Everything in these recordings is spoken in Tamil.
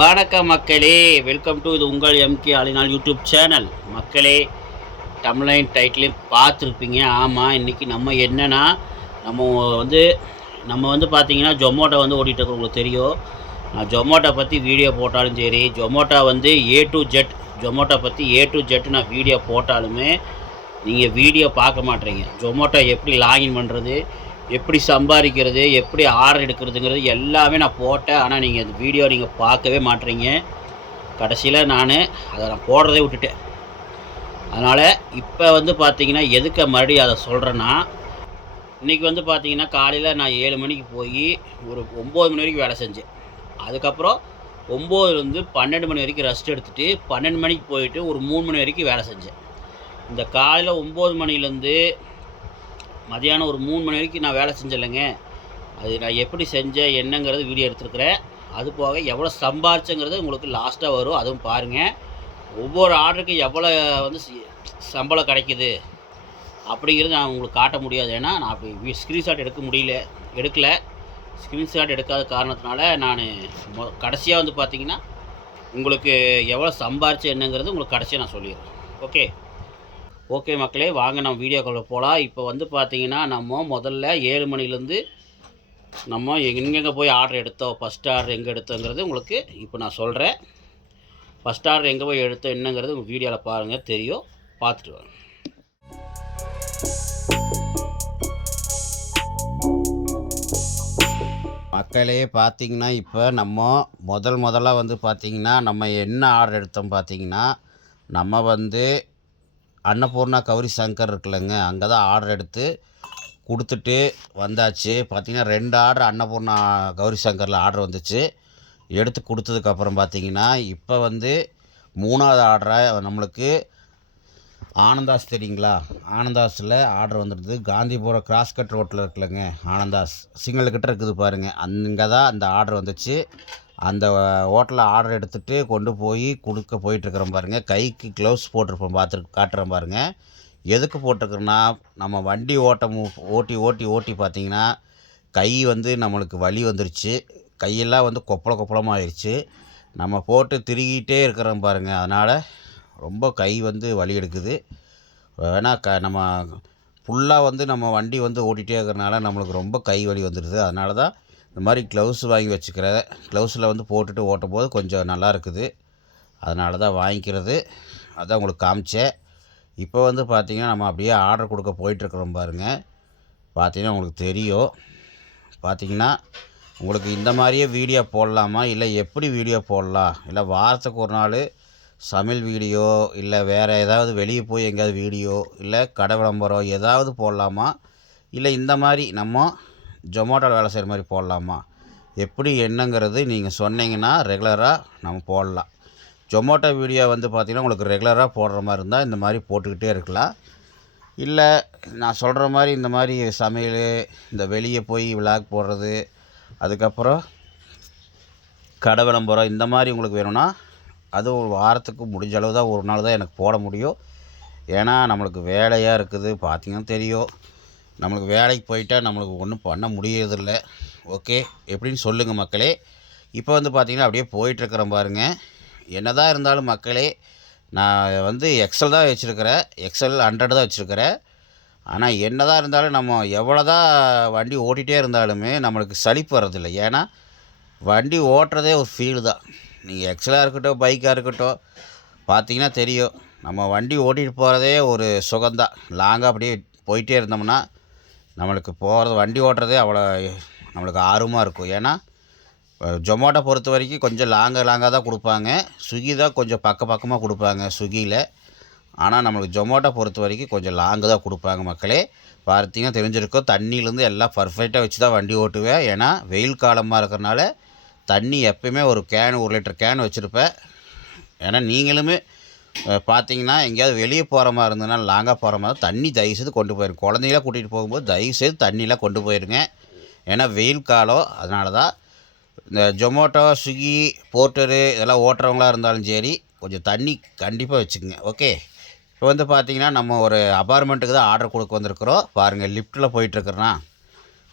வணக்கம் மக்களே, வெல்கம் டு இது உங்கள் எம்கே ஆலினால் யூடியூப் சேனல். மக்களே, டம்லைன் டைட்டிலையும் பார்த்துருப்பீங்க. ஆமாம், இன்றைக்கி நம்ம என்னென்னா நம்ம வந்து பார்த்திங்கன்னா ஜொமோட்டோ வந்து ஓடிட்டுருக்கு. உங்களுக்கு தெரியும். நான் ஜொமோட்டோ பற்றி வீடியோ போட்டாலும் சரி, ஜொமோட்டோ வந்து ஏ டு ஜெட், ஜொமோட்டோ பற்றி ஏ டு ஜெட் நான் வீடியோ போட்டாலுமே நீங்கள் வீடியோ பார்க்க மாட்டேறீங்க. ஜொமோட்டோ எப்படி லாகின் பண்ணுறது, எப்படி சம்பாதிக்கிறது, எப்படி ஆர்டர் எடுக்கிறதுங்கிறது எல்லாமே நான் போட்டேன். ஆனால் நீங்கள் அந்த வீடியோ நீங்கள் பார்க்கவே மாட்டேறீங்க. கடைசியில் அதை நான் போடுறதே விட்டுட்டேன். அதனால் இப்போ வந்து பார்த்திங்கன்னா எதுக்கு மறுபடியும் அதை சொல்கிறேன்னா, இன்றைக்கி வந்து பார்த்திங்கன்னா காலையில் நான் 7 மணிக்கு போய் ஒரு 9 மணி வரைக்கும் வேலை செஞ்சேன். அதுக்கப்புறம் 9லேருந்து 12 மணி வரைக்கும் ரெஸ்ட் எடுத்துகிட்டு 12 மணிக்கு போயிட்டு ஒரு 3 மணி வரைக்கும் வேலை செஞ்சேன். இந்த காலையில் 9 மணிலேருந்து மதியானம் ஒரு 3 மணி வரைக்கும் நான் வேலை செஞ்சலைங்க. அது நான் எப்படி செஞ்சேன் என்னங்கிறது வீடியோ எடுத்துருக்கிறேன். அது போக எவ்வளோ சம்பாரிச்சங்கிறது உங்களுக்கு லாஸ்ட்டாக வரும், அதுவும் பாருங்கள். ஒவ்வொரு ஆர்டருக்கும் எவ்வளோ வந்து சம்பளம் கிடைக்கிது அப்படிங்கிறது நான் உங்களுக்கு காட்ட முடியாது. ஏன்னா நான் அப்படி ஸ்க்ரீன்ஷாட் எடுக்கலை. ஸ்க்ரீன்ஷாட் எடுக்காத காரணத்தினால நான் கடைசியாக வந்து பார்த்திங்கன்னா உங்களுக்கு எவ்வளோ சம்பாரிச்சு என்னங்கிறது உங்களுக்கு கடைசியாக நான் சொல்லிடுறேன். ஓகே மக்களே, வாங்க நம்ம வீடியோக்குள்ளே போகலாம். இப்போ வந்து பார்த்திங்கன்னா நம்ம முதல்ல 7 மணிலேருந்து நம்ம எங்கெங்கே போய் ஆர்டர் எடுத்தோம், ஃபஸ்ட் ஆர்டர் எங்கே எடுத்தோங்கிறது உங்களுக்கு இப்போ நான் சொல்கிறேன். ஃபஸ்ட் ஆர்டர் எங்கே போய் எடுத்தோம் என்னங்கிறது உங்கள் வீடியோவில் பாருங்கள், தெரியும். பார்த்துட்டு வாங்க. மக்களே, பார்த்திங்கன்னா இப்போ நம்ம முதல்ல வந்து பார்த்திங்கன்னா நம்ம என்ன ஆர்டர் எடுத்தோம் பார்த்திங்கன்னா, நம்ம வந்து அன்னபூர்ணா கௌரி சங்கர் இருக்குல்லங்க, அங்கே தான் ஆர்டர் எடுத்து கொடுத்துட்டு வந்தாச்சு. பார்த்திங்கன்னா 2 ஆர்டர் அன்னபூர்ணா கௌரி சங்கரில் ஆர்டர் வந்துச்சு. எடுத்து கொடுத்ததுக்கப்புறம் பார்த்திங்கன்னா இப்போ வந்து 3வது ஆர்டராக நம்மளுக்கு ஆனந்தாஸ் தெரியுங்களா, ஆனந்தாஸில் ஆர்டர் வந்துடுது. காந்திபுரம் கிராஸ்கட் ரோட்டில் இருக்குல்லங்க ஆனந்தாஸ், சிங்கல்கிட்ட இருக்குது பாருங்கள், அங்கே தான் அந்த ஆர்டர் வந்துச்சு. அந்த ஹோட்டலில் ஆர்டர் எடுத்துகிட்டு கொண்டு போய் கொடுக்க போயிட்டுருக்குறோம் பாருங்கள். கைக்கு க்ளவுஸ் போட்டிருப்போம், காட்டுறேன் பாருங்கள். எதுக்கு போட்டிருக்குறோன்னா, நம்ம வண்டி ஓட்டி பார்த்திங்கன்னா கை வந்து நம்மளுக்கு வலி வந்துருச்சு. கையெல்லாம் வந்து கொப்பளமாக ஆயிடுச்சு. நம்ம போட்டு திருகிட்டே இருக்கிறோம் பாருங்கள். அதனால் ரொம்ப கை வந்து வலி எடுக்குது. ஏன்னா நம்ம ஃபுல்லாக வந்து நம்ம வண்டி வந்து ஓட்டிகிட்டே இருக்கிறனால நம்மளுக்கு ரொம்ப கை வலி வந்துடுது. அதனால தான் இந்த மாதிரி க்ளவுஸ் வாங்கி வச்சுக்கிறேன். க்ளவுஸில் வந்து போட்டுட்டு ஓட்டும் போது கொஞ்சம் நல்லா இருக்குது. அதனால தான் வாங்கிக்கிறது. அதான் உங்களுக்கு காமிச்சேன். இப்போ வந்து பார்த்திங்கன்னா நம்ம அப்படியே ஆர்டர் கொடுக்க போயிட்டுருக்குறோம் பாருங்கள். பார்த்திங்கன்னா உங்களுக்கு தெரியும். பார்த்திங்கன்னா உங்களுக்கு இந்த மாதிரியே வீடியோ போடலாமா, இல்லை எப்படி வீடியோ போடலாம், இல்லை வாரத்துக்கு ஒரு நாள் சமையல் வீடியோ, இல்லை வேறு ஏதாவது வெளியே போய் எங்கேயாவது வீடியோ, இல்லை கடை விளம்பரம் ஏதாவது போடலாமா, இல்லை இந்த மாதிரி நம்ம ஜொமோட்டோவில் வேலை செய்கிற மாதிரி போடலாமா, எப்படி என்னங்கிறது நீங்கள் சொன்னீங்கன்னா ரெகுலராக நம்ம போடலாம். ஜொமோட்டோ வீடியோ வந்து பார்த்திங்கன்னா உங்களுக்கு ரெகுலராக போடுற மாதிரி இருந்தால் இந்த மாதிரி போட்டுக்கிட்டே இருக்கலாம். இல்லை நான் சொல்கிற மாதிரி இந்த மாதிரி சமையல், இந்த வெளியே போய் விளாக் போடுறது, அதுக்கப்புறம் கடை விளம்பரம் இந்த மாதிரி உங்களுக்கு வேணும்னா அது ஒரு வாரத்துக்கு முடிஞ்ச அளவு தான், ஒரு நாள் தான் எனக்கு போட முடியும். ஏன்னா நம்மளுக்கு வேலையாக இருக்குது. பார்த்திங்கன்னா தெரியும், நம்மளுக்கு வேலைக்கு போயிட்டால் நம்மளுக்கு ஒன்றும் பண்ண முடியறதில்ல. ஓகே, எப்படின்னு சொல்லுங்கள் மக்களே. இப்போ வந்து பார்த்திங்கன்னா அப்படியே போயிட்டுருக்குறேன் பாருங்கள். என்ன தான் இருந்தாலும் மக்களே, நான் வந்து எக்ஸல் தான் வச்சுருக்கிறேன், எக்ஸல் 100 தான் வச்சுருக்கிறேன். ஆனால் என்ன தான் இருந்தாலும் நம்ம எவ்வளோ தான் வண்டி ஓட்டிகிட்டே இருந்தாலுமே நம்மளுக்கு சலிப்பு வர்றதில்லை. ஏன்னா வண்டி ஓட்டுறதே ஒரு ஃபீல் தான். நீங்கள் எக்ஸலாக இருக்கட்டும், பைக்காக இருக்கட்டும், பார்த்திங்கன்னா தெரியும், நம்ம வண்டி ஓட்டிகிட்டு போகிறதே ஒரு சுகந்தான். லாங்காக அப்படியே போயிட்டே இருந்தோம்னா நம்மளுக்கு வண்டி ஓட்டுறதே அவ்வளோ நம்மளுக்கு ஆர்வமாக இருக்கும். ஏன்னா ஜொமோட்டோ பொறுத்த வரைக்கும் கொஞ்சம் லாங்காக தான் கொடுப்பாங்க. ஸ்விக்கி தான் கொஞ்சம் பக்கமாக கொடுப்பாங்க ஸ்விக்கியில். ஆனால் நம்மளுக்கு ஜொமோட்டோ பொறுத்த வரைக்கும் கொஞ்சம் லாங்கு தான் கொடுப்பாங்க மக்களே. பார்த்திங்கன்னா தெரிஞ்சிருக்கும், தண்ணியிலேருந்து எல்லாம் பர்ஃபெக்டாக வச்சு தான் வண்டி ஓட்டுவேன். ஏன்னா வெயில் காலமாக இருக்கிறனால தண்ணி எப்போயுமே ஒரு 1 லிட்டர் கேன் வச்சுருப்பேன். ஏன்னா நீங்களுமே பார்த்திங்கன்னா எங்கேயாவது வெளியே போகிற மாதிரி இருந்ததுன்னா, லாங்காக போகிற மாதிரி தண்ணி தயவுசெய்து கொண்டு போயிருங்க. குழந்தைங்களாம் கூட்டிகிட்டு போகும்போது தயவுசெய்து தண்ணியெலாம் கொண்டு போயிருங்க. ஏன்னா வெயில் காலம். அதனால தான் இந்த ஜொமோட்டோ, ஸ்விக்கி, போர்ட்டரு இதெல்லாம் ஓட்டுறவங்களாக இருந்தாலும் சரி, கொஞ்சம் தண்ணி கண்டிப்பாக வச்சுக்கோங்க. ஓகே, இப்போ வந்து பார்த்திங்கன்னா நம்ம ஒரு அபார்ட்மெண்ட்டுக்கு தான் ஆர்டர் கொடுக்க வந்திருக்கிறோம். பாருங்கள், லிஃப்ட்டில் போயிட்டுருக்குறேன்னா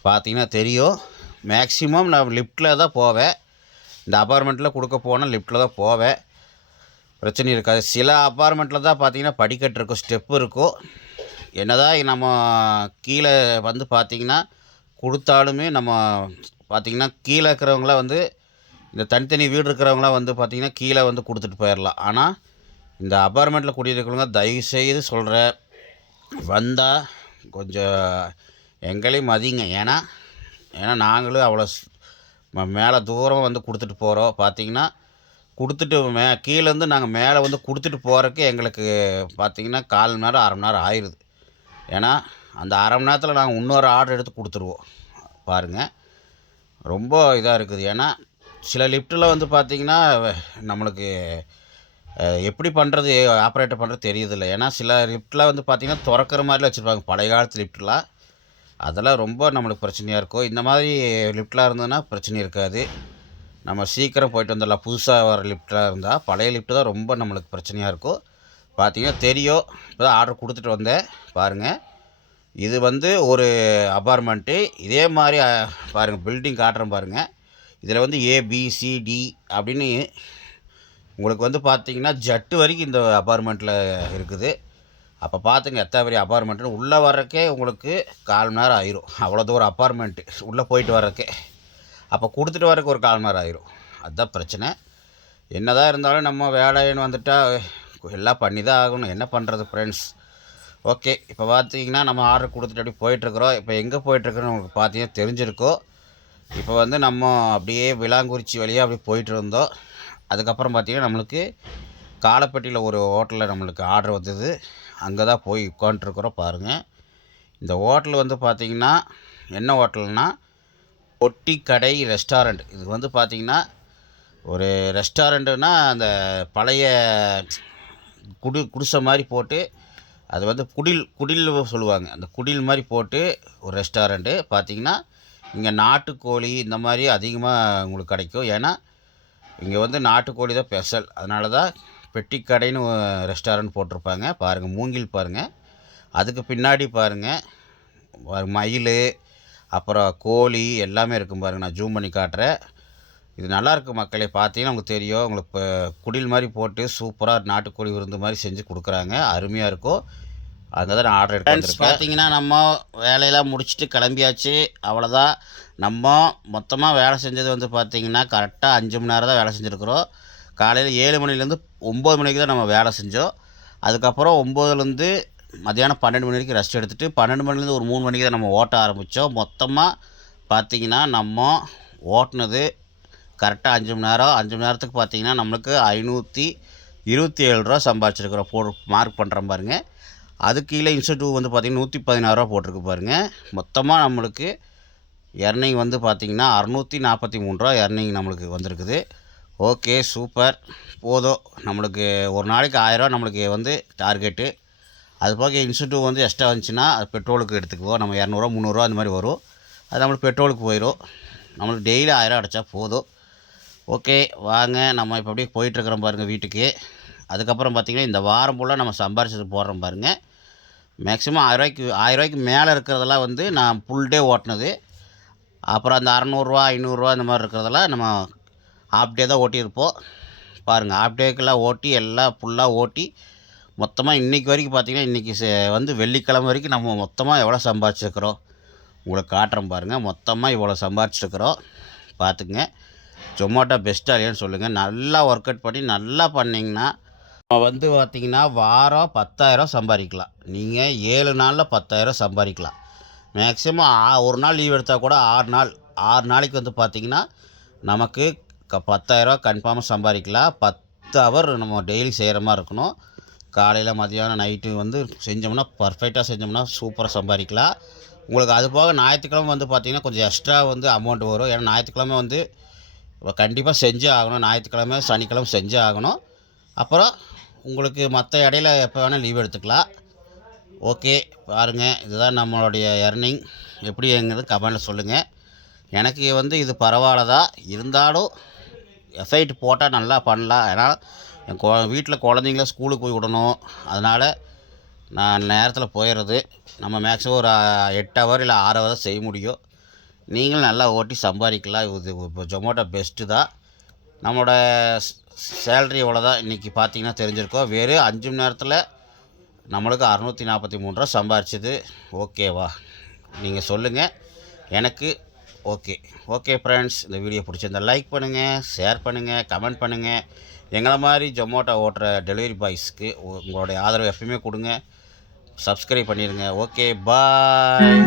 பார்த்திங்கன்னா தெரியும். மேக்ஸிமம் நான் லிஃப்ட்டில் தான் போவேன். இந்த அப்பார்ட்மெண்ட்டில் கொடுக்க போனால் லிஃப்ட்டில் தான் போவேன், பிரச்சனை இருக்காது. சில அப்பார்ட்மெண்ட்டில் தான் பார்த்திங்கன்னா படிக்கட்டு இருக்கும், ஸ்டெப்பு இருக்கும். என்னதான் நம்ம கீழே வந்து பார்த்திங்கன்னா கொடுத்தாலுமே நம்ம பார்த்திங்கன்னா கீழே இருக்கிறவங்களாம் வந்து இந்த தனித்தனி வீடு இருக்கிறவங்களாம் வந்து பார்த்திங்கன்னா கீழே வந்து கொடுத்துட்டு போயிடலாம். ஆனால் இந்த அப்பார்ட்மெண்ட்டில் குடியிருக்கிறவங்க தயவுசெய்து சொல்கிறேன், வந்தால் கொஞ்சம் எங்களையும் மதிங்க. ஏன்னா நாங்களும் அவ்வளோ மேலே தூரம் வந்து கொடுத்துட்டு போகிறோம். பார்த்திங்கன்னா கொடுத்துட்டு கீழேருந்து நாங்கள் மேலே வந்து கொடுத்துட்டு போகிறதுக்கு எங்களுக்கு பார்த்திங்கன்னா 1/4 மணி நேரம் 1/2 மணி நேரம் ஆயிடுது. ஏன்னா அந்த 1/2 மணி நேரத்தில் நாங்கள் இன்னொரு ஆர்டர் எடுத்து கொடுத்துருவோம். பாருங்கள், ரொம்ப இதாக இருக்குது. ஏன்னா சில லிஃப்ட்டில் வந்து பார்த்திங்கன்னா நம்மளுக்கு எப்படி பண்ணுறது, ஆப்ரேட் பண்ணுறது தெரியுதில்ல. ஏன்னா சில லிஃப்ட்டில் வந்து பார்த்திங்கன்னா திறக்கிற மாதிரிலாம் வச்சுருப்பாங்க, பழைய காலத்து லிஃப்ட்லாம். அதெல்லாம் ரொம்ப நம்மளுக்கு பிரச்சனையாக இருக்கும். இந்த மாதிரி லிஃப்ட்லாம் இருந்ததுன்னா பிரச்சனை இருக்காது, நம்ம சீக்கிரம் போயிட்டு வந்துடலாம். புதுசாக வர லிஃப்ட்டாக இருந்தால், பழைய லிஃப்ட்டு தான் ரொம்ப நம்மளுக்கு பிரச்சனையாக இருக்கும். பார்த்திங்கன்னா தெரியும். இப்போ தான் ஆர்டர் கொடுத்துட்டு வந்தேன். பாருங்கள், இது வந்து ஒரு அப்பார்ட்மெண்ட்டு. இதே மாதிரி பாருங்கள், பில்டிங் காட்டுறேன் பாருங்கள். இதில் வந்து ஏபிசிடி அப்படின்னு உங்களுக்கு வந்து பார்த்திங்கன்னா ஜட்டு வரைக்கும் இந்த அப்பார்ட்மெண்ட்டில் இருக்குது. அப்போ பார்த்துங்க எத்தனை பெரிய அப்பார்ட்மெண்ட்டுன்னு. உள்ளே வர்றக்கே உங்களுக்கு 1/4 மணி நேரம் ஆயிரும். அவ்வளோ தூரம் அப்பார்ட்மெண்ட்டு உள்ளே போயிட்டு வர்றக்கே. அப்போ கொடுத்துட்டு வர்றதுக்கு ஒரு 1/4 மணி நேரம் ஆயிரும். அதுதான் பிரச்சனை. என்ன தான் இருந்தாலும் நம்ம வேலைன்னு வந்துட்டால் எல்லாம் பண்ணி தான் ஆகணும். என்ன பண்ணுறது ஃப்ரெண்ட்ஸ். ஓகே, இப்போ பார்த்திங்கன்னா நம்ம ஆர்டர் கொடுத்துட்டு அப்படி போயிட்டுருக்குறோம். இப்போ எங்கே போயிட்டுருக்குன்னு உங்களுக்கு பார்த்தீங்கன்னா தெரிஞ்சிருக்கோம். இப்போ வந்து நம்ம அப்படியே விளாங்குறிச்சி வழியாக அப்படி போயிட்டு இருந்தோம். அதுக்கப்புறம் பார்த்திங்கன்னா நம்மளுக்கு காலப்பட்டியில் ஒரு ஹோட்டலில் நம்மளுக்கு ஆர்டர் வந்தது. அங்கே தான் போய் உட்காண்ட்ருக்குறோம். பாருங்கள், இந்த ஹோட்டல் வந்து பார்த்திங்கன்னா என்ன ஹோட்டல்னால் பொட்டி கடை ரெஸ்டாரண்ட். இது வந்து பார்த்திங்கன்னா ஒரு ரெஸ்டாரண்ட்டுனா அந்த பழைய குடிசை மாதிரி போட்டு, அது வந்து குடில் சொல்லுவாங்க, அந்த குடில் மாதிரி போட்டு ஒரு ரெஸ்டாரண்ட்டு. பார்த்திங்கன்னா இங்கே நாட்டுக்கோழி இந்த மாதிரி அதிகமாக உங்களுக்கு கிடைக்கும். ஏன்னா இங்கே வந்து நாட்டுக்கோழி தான் ஸ்பெஷல். அதனால தான் பெட்டி கடைன்னு ரெஸ்டாரண்ட் போட்டிருப்பாங்க. பாருங்கள், மூங்கில் பாருங்கள். அதுக்கு பின்னாடி பாருங்கள் மயில், அப்புறம் கோழி எல்லாமே இருக்கும் பாருங்கள். நான் ஜூம் பண்ணி காட்டுறேன். இது நல்லாயிருக்கு மக்களே. பார்த்தீங்கன்னா உங்களுக்கு தெரியும். உங்களுக்கு இப்போ குடில் மாதிரி போட்டு சூப்பராக நாட்டுக்கோழி விருந்து மாதிரி செஞ்சு கொடுக்குறாங்க. அருமையாக இருக்கும். அங்கே தான் நான் ஆர்டர் எடுத்து பார்த்தீங்கன்னா நம்ம வேலையெல்லாம் முடிச்சுட்டு கிளம்பியாச்சு. அவ்வளோதான். நம்ம மொத்தமாக வேலை செஞ்சது வந்து பார்த்திங்கன்னா கரெக்டாக 5 மணி நேரம் தான் வேலை செஞ்சுருக்குறோம். காலையில் 7 மணிலேருந்து 9 மணிக்கு தான் நம்ம வேலை செஞ்சோம். அதுக்கப்புறம் 9லேருந்து மத்தியானம் 12 மணி வரைக்கும் ரெஸ்ட் எடுத்துகிட்டு 12 மணிலேருந்து ஒரு 3 மணிக்கு தான் நம்ம ஓட்ட ஆரம்பித்தோம். மொத்தமாக பார்த்திங்கன்னா நம்ம ஓட்டினது கரெக்டாக 5 மணி நேரம். 5 மணி நேரத்துக்கு பார்த்திங்கன்னா நம்மளுக்கு 527 ரூபா சம்பாதிச்சிருக்கிறோம். மார்க் பண்ணுறோம் பாருங்கள். அதுக்கு கீழே இன்ஸ்டியூட் வந்து பார்த்திங்கன்னா 116 ரூபா போட்டிருக்கு பாருங்கள். மொத்தமாக நம்மளுக்கு எர்னிங் வந்து பார்த்திங்கன்னா 643 ரூபா எர்னிங் நம்மளுக்கு வந்திருக்குது. Okay, super. போதும். நம்மளுக்கு ஒரு நாளைக்கு 1000 ரூபா நம்மளுக்கு வந்து டார்கெட்டு. அது போக இன்ஸ்டியூட் வந்து எக்ஸ்ட்ரா வந்துச்சுன்னா அது பெட்ரோலுக்கு எடுத்துக்குவோம். நம்ம 200 300 அந்த மாதிரி வரும். அது நம்மளுக்கு பெட்ரோலுக்கு போயிடும். நம்மளுக்கு டெய்லி 1000 அடைச்சா போதும். ஓகே, வாங்க நம்ம இப்போ அப்படியே போயிட்டுருக்குறோம் பாருங்கள் வீட்டுக்கு. அதுக்கப்புறம் பார்த்திங்கன்னா இந்த வாரம் ஃபுல்லாக நம்ம சம்பாரிச்சது போடுறோம் பாருங்கள். மேக்ஸிமம் 1000 ரூபாய்க்கு மேலே இருக்கிறதெல்லாம் வந்து நான் ஃபுல் டே ஓட்டினது. அப்புறம் அந்த 600 500 இந்த மாதிரி இருக்கிறதெல்லாம் நம்ம ஹாஃப் டே தான் ஓட்டியிருப்போம். பாருங்கள், ஹாஃப் டேக்கெல்லாம் ஓட்டி எல்லாம் ஃபுல்லாக ஓட்டி மொத்தமாக இன்றைக்கி வரைக்கும் பார்த்திங்கன்னா இன்றைக்கி வந்து வெள்ளிக்கிழமை வரைக்கும் நம்ம மொத்தமாக எவ்வளோ சம்பாரிச்சிருக்கிறோம் உங்களுக்கு காட்டுறோம் பாருங்கள். மொத்தமாக இவ்வளோ சம்பாரிச்சிருக்கிறோம் பார்த்துங்க. ஜொமேட்டோ பெஸ்ட்டாக இல்லையான்னு சொல்லுங்கள். நல்லா ஒர்க் அவுட் பண்ணி நல்லா பண்ணிங்கன்னா நம்ம வந்து பார்த்திங்கன்னா வாரம் 10,000 சம்பாதிக்கலாம். நீங்கள் 7 நாளில் 10,000 சம்பாதிக்கலாம். மேக்ஸிமம் ஒரு நாள் லீவ் எடுத்தால் கூட 6 நாளைக்கு வந்து பார்த்திங்கன்னா நமக்கு 10,000 கன்ஃபார்மாக சம்பாதிக்கலாம். 10 ஹவர் நம்ம டெய்லி செய்கிற மாதிரி இருக்கணும். காலையில் மதியானம் நைட்டு வந்து செஞ்சோம்னா பர்ஃபெக்டாக செஞ்சோம்னா சூப்பராக சம்பாதிக்கலாம். உங்களுக்கு அது போக ஞாயிற்றுக்கிழமை வந்து பார்த்திங்கன்னா கொஞ்சம் எக்ஸ்ட்ரா வந்து அமௌண்ட் வரும். ஏன்னா ஞாயிற்றுக்கிழமை வந்து கண்டிப்பாக செஞ்சே ஆகணும். ஞாயிற்றுக்கிழமை சனிக்கிழமை செஞ்சே ஆகணும். அப்புறம் உங்களுக்கு மற்ற இடையில எப்போ வேணால் லீவ் எடுத்துக்கலாம். ஓகே, பாருங்கள், இதுதான் நம்மளுடைய எர்னிங். எப்படிங்கிறது கமெண்டில் சொல்லுங்கள். எனக்கு வந்து இது பரவாயில்ல தான், இருந்தாலும் எஃபைட் போட்டால் நல்லா பண்ணலாம். ஏன்னா என் வீட்டில் குழந்தைங்கள ஸ்கூலுக்கு போய் விடணும். அதனால் நான் நேரத்தில் போயிடுறது. நம்ம மேக்ஸிமம் ஒரு 8 ஹவர் இல்லை 6 ஹவர் தான் செய்ய முடியும். நீங்களும் நல்லா ஓட்டி சம்பாதிக்கலாம். இது இப்போ ஜொமேட்டோ பெஸ்ட்டு தான். நம்மளோட சேல்ரி எவ்வளோ தான் இன்றைக்கி பார்த்தீங்கன்னா தெரிஞ்சிருக்கோம். வெறும் 5 மணி நேரத்தில் நம்மளுக்கு 643 ரூபா சம்பாரிச்சது ஓகேவா? நீங்கள் சொல்லுங்கள். எனக்கு ஓகே. ஓகே ஃப்ரெண்ட்ஸ், இந்த வீடியோ பிடிச்சிருந்தா லைக் பண்ணுங்கள், ஷேர் பண்ணுங்கள், கமெண்ட் பண்ணுங்கள். எங்களை மாதிரி ஜொமேட்டோ ஓட்டுற டெலிவரி பாய்ஸ்க்கு உங்களுடைய ஆதரவு எப்பயுமே கொடுங்க. சப்ஸ்கிரைப் பண்ணிடுங்க. ஓகே, பாய்.